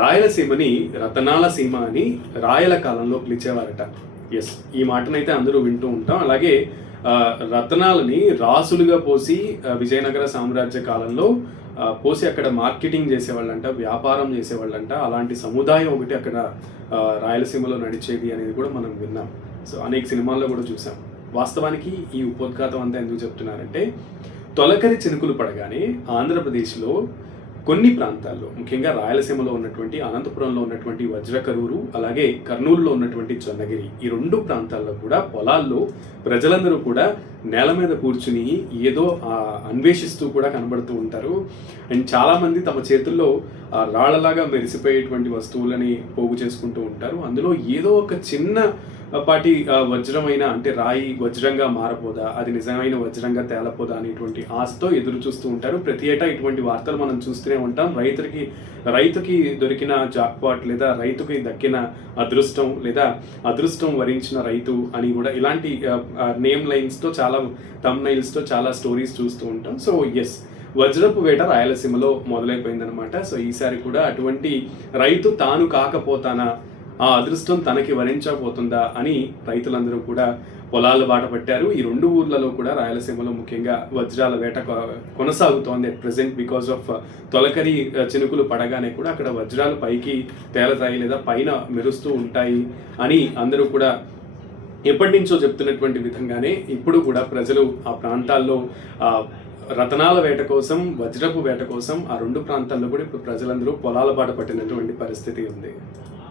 రాయలసీమని రతనాల సీమ అని రాయల కాలంలో పిలిచేవారట. ఎస్, ఈ మాటనైతే అందరూ వింటూ ఉంటాం. అలాగే రతనాలని రాసులుగా పోసి విజయనగర సామ్రాజ్య కాలంలో పోసి అక్కడ మార్కెటింగ్ చేసేవాళ్ళంట, వ్యాపారం చేసేవాళ్ళంట. అలాంటి సముదాయం ఒకటి అక్కడ రాయలసీమలో నడిచేది అనేది కూడా మనం విన్నాం. సో అనేక సినిమాల్లో కూడా చూసాం. వాస్తవానికి ఈ ఉపోద్ఘాతం అంతా ఎందుకు చెప్తున్నారంటే, తొలకరి చినుకులు పడగానే ఆంధ్రప్రదేశ్లో కొన్ని ప్రాంతాల్లో, ముఖ్యంగా రాయలసీమలో ఉన్నటువంటి అనంతపురంలో ఉన్నటువంటి వజ్రకరూరు, అలాగే కర్నూలులో ఉన్నటువంటి చొన్నగిరి, ఈ రెండు ప్రాంతాల్లో కూడా పొలాల్లో ప్రజలందరూ కూడా నేల మీద కూర్చుని ఏదో అన్వేషిస్తూ కూడా కనబడుతూ ఉంటారు. అండ్ చాలామంది తమ చేతుల్లో రాళ్లలాగా మెరిసిపోయేటువంటి వస్తువులని పోగు చేసుకుంటూ ఉంటారు. అందులో ఏదో ఒక చిన్న పాటి వజ్రమైన, అంటే రాయి వజ్రంగా మారపోదా, అది నిజమైన వజ్రంగా తేలపోదా అనేటువంటి ఆశతో ఎదురు చూస్తూ ఉంటారు. ప్రతి ఏటా ఇటువంటి వార్తలు మనం చూస్తూనే ఉంటాం. రైతుకి దొరికిన జాక్పాట్, లేదా రైతుకి దక్కిన అదృష్టం, లేదా అదృష్టం వరించిన రైతు అని కూడా ఇలాంటి నేమ్ లైన్స్తో, చాలా థంబ్నైల్స్తో చాలా స్టోరీస్ చూస్తూ ఉంటాం. సో ఎస్, వజ్రపు వేట రాయలసీమలో మొదలైపోయిందనమాట. సో ఈసారి కూడా అటువంటి రైతు తాను కాకపోతానా, ఆ అదృష్టం తనకి వరించకపోతుందా అని రైతులందరూ కూడా పొలాల బాట పట్టారు. ఈ రెండు ఊర్లలో కూడా రాయలసీమలో ముఖ్యంగా వజ్రాల వేట కొనసాగుతోంది అట్ ప్రెసెంట్. బికాస్ ఆఫ్ తొలకరి చినుకులు పడగానే కూడా అక్కడ వజ్రాలు పైకి తేలతాయి, లేదా పైన మెరుస్తూ ఉంటాయి అని అందరూ కూడా ఎప్పటి నుంచో చెప్తున్నటువంటి విధంగానే ఇప్పుడు కూడా ప్రజలు ఆ ప్రాంతాల్లో రతనాల వేట కోసం, వజ్రపు వేట కోసం ఆ రెండు ప్రాంతాల్లో కూడా ఇప్పుడు ప్రజలందరూ పొలాల బాట పట్టినటువంటి పరిస్థితి ఉంది.